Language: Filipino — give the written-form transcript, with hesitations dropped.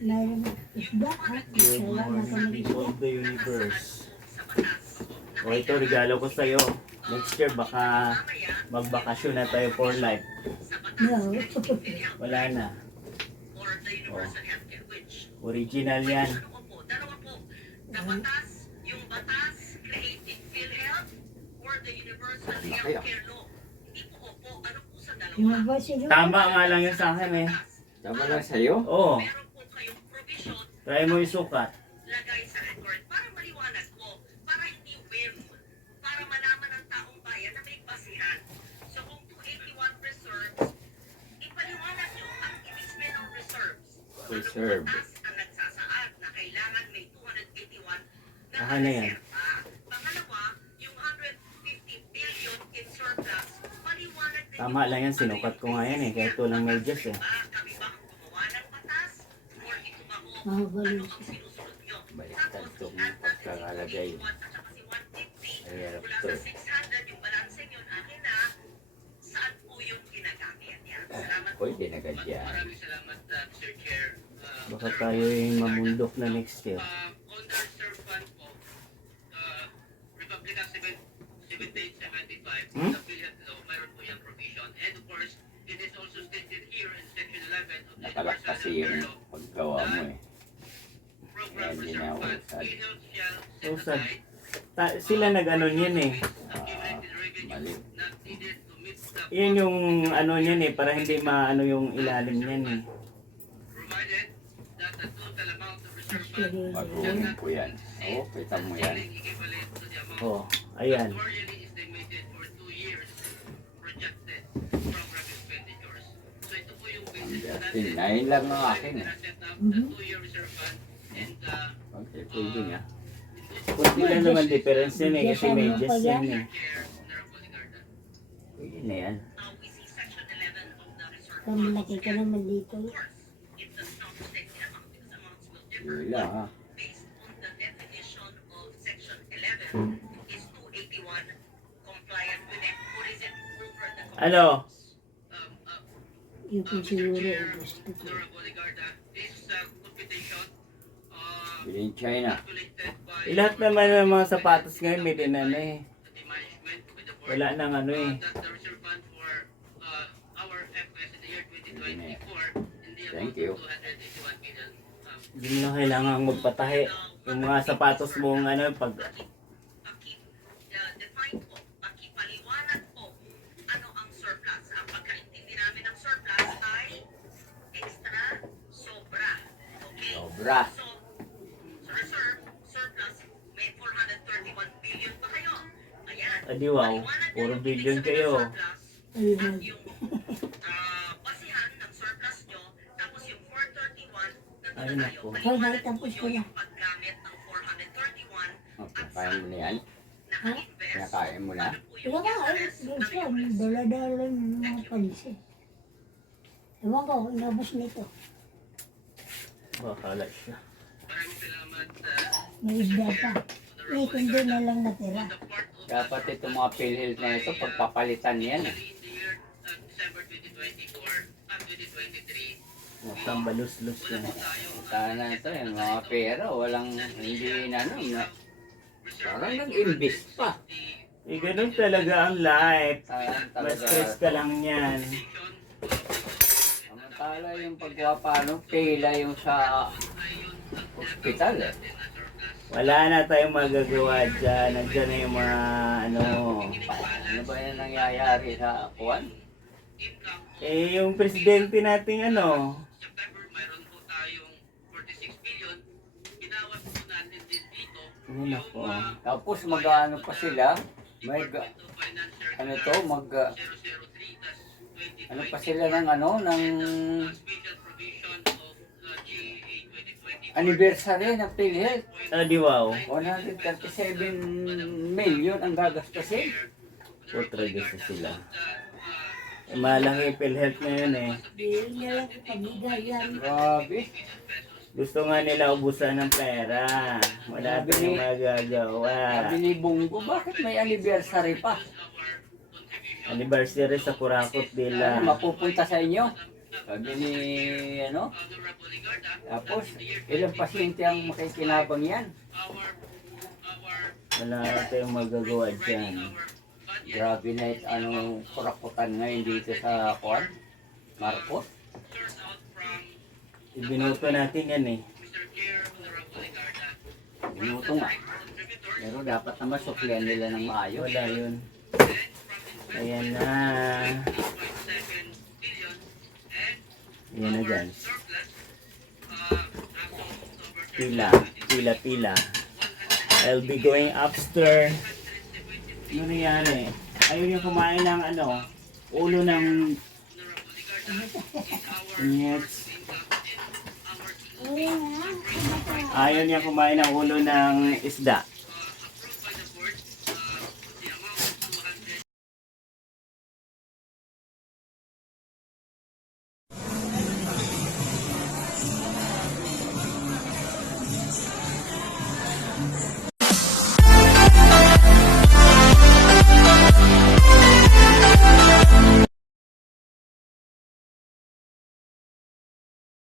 Mayroon isda ha. Good Salamat morning, people of the universe. O ito, regalo ko sa'yo. Next year, baka magbakasyon na tayo for life. No. Wala na. O, original yan. Yung batas, creating PhilHealth, or the universal healthcare law. Hindi po opo, ano po sa dalawa? Yung ba sila? Tama nga lang yun sa akin eh. Tama lang sa'yo? Oo, Meron po kayong provision, try mo isukat. lagay sa record para maliwanag po, para hindi whim, para malaman ng taong bayan na may basihan. So kung 281 reserves, ipaliwanag nyo ang ibig sabihin ng reserves. Reserve. Ano po batas ang nagsasaad na kailangan may 281 na Saka na yan. reserva. Pangalawa, yung 150 billion in surplus, maliwanag din Tama lang yan, sinukat ko nga yan eh. Kahit walang medyas eh. kami ba ang gumawa ng batas? Or ito ba ho? Mahaba Ano yun ang siya. sinusunod nyo? Baliktad itong pagkakalagay. Mahirap Mula to. sa 600, yung balanse yun, akin na, saan po yung ginagamit yan? Salamat po. Pwede na ganyan. Maraming salamat, Sir Chair. Baka tayo yung mamundok na next year. On the reserve fund po, Republic Act 7875, Hmm? the PhilHealth law, mayroon po yung provision. And of course, it is also stated here in Section 11 of the Nakalak Universal kasi Healthcare yung Law, paggawa mo eh. Program Yan, Reserve ginawa Fund, sa- PhilHealth shall So, set sad. aside Sila nag-ano niyan eh. accumulated revenue Mali. not needed to meet the Yun yung ano niyan eh, para hindi maano yung ilalim niyan eh. provided that the total amount of reserve fund Baguhin ko yan. Oo, kita mo yan. equivalent to the amount Oh, ayan. actuarially estimated for 2 years projected program expenditures. So ito po yung basis Justin, 9 lang ang akin eh. set up the 2-year reserve fund and Okay, pwede nga. Kunti lang naman difference yan eh, kasi medyas yan eh. Chair Honorable Ligarda. Pwede na yan. We see section 11 of the reserve Kung malaki ka naman dito. Of course, it does not state the amount because amounts will differ. Wala ha. Based on the definition of section 11, is 281 compliant with it? Or is it over the Ano? Yung kung siguro Chair, gusto ko. Honorable Ligarda, this computation Bilhin China. calculated by Lahat naman ng mga sapatos ngayon may din ano eh. the management with the board Wala nang ano eh. that the reserve fund for our FS in the year 2024 in the Thank amount you. of 281 million. Hindi mo na kailangan magpatahi. Yung mga sapatos mong ano, pag Define po, pakipaliwanag po, ano ang surplus. Ang pagkaintindi namin ng surplus ay extra, sobra. Okay? Sobra. So, sa reserve, surplus, may 431 billion pa kayo. Ayan. adi wow, Paliwanag puro nyo yung billion ibig sabihin ng kayo. surplus Ayun. at yung basihan ng surplus nyo, tapos yung 431, nandun Ay, na tayo. naku. Paliwanag Ay, tapos po ko nyo na. yung paggamit ng 431 Okay, kaya mo na yan. naka-invest. Kinakain mo na. Ano po yung Wala ka. interest Gusto. naka-invest? Dala-dala yung mga palisi. Ewan ko, inabos nito. Bakala siya. Maraming salamat May isda pa. Eh, kundi na lang natira. the part of Dapat itong mga PhilHealth na ito, pagpapalitan yan eh. in the year December 2024 at 2023. Mukhang balus-lus yan. Sana ito, yung mga pera, walang, hindi na ano, parang nag-invest pa. Eh, ganun talaga ang life. Talaga, Ma-stress ka lang yan. Samantala yung pagwapa, no, pila yung sa hospital eh. Wala na tayong magagawa dyan. Nandiyan na yung mga ano. Ano ba yung nangyayari sa kuwan? Eh, yung presidente nating ano. September, mayroon po tayong 46 billion. Binawas po natin din dito Ano na po. Tapos mag-ano pa sila, ano to, ano pa sila ng ano, ng special provision of GA 2020. anniversary ng PhilHealth. Adi wow. 137 million ang gagastusin. Putra gusto sila. Eh, malaki PhilHealth na yun eh. Di na lang pamigay yan. Grabe. Gusto nga nila ubusan ng pera. Wala tayong magagawa. Sabi ni Bungo, bakit may anniversary pa? Anniversary sa Kurakot Ano, nila. mapupunta sa inyo? Sabi ni, tapos, ilang pasyente ang makikinabang yan. Wala tayong magagawa dyan. Grabe na kurakutan ngayon dito sa Juan, Marcos. Ibinuto natin yan eh. Binuto nga. Pero dapat naman suklian nila ng maayos. Wala yun. Ayan na. Ayan na guys. Pila. Pila, pila. I'll be going upstairs. Ano nangyari? Ayaw niya kumain ng ulo ng Nyets. Ayaw niya kumain ng ulo ng isda.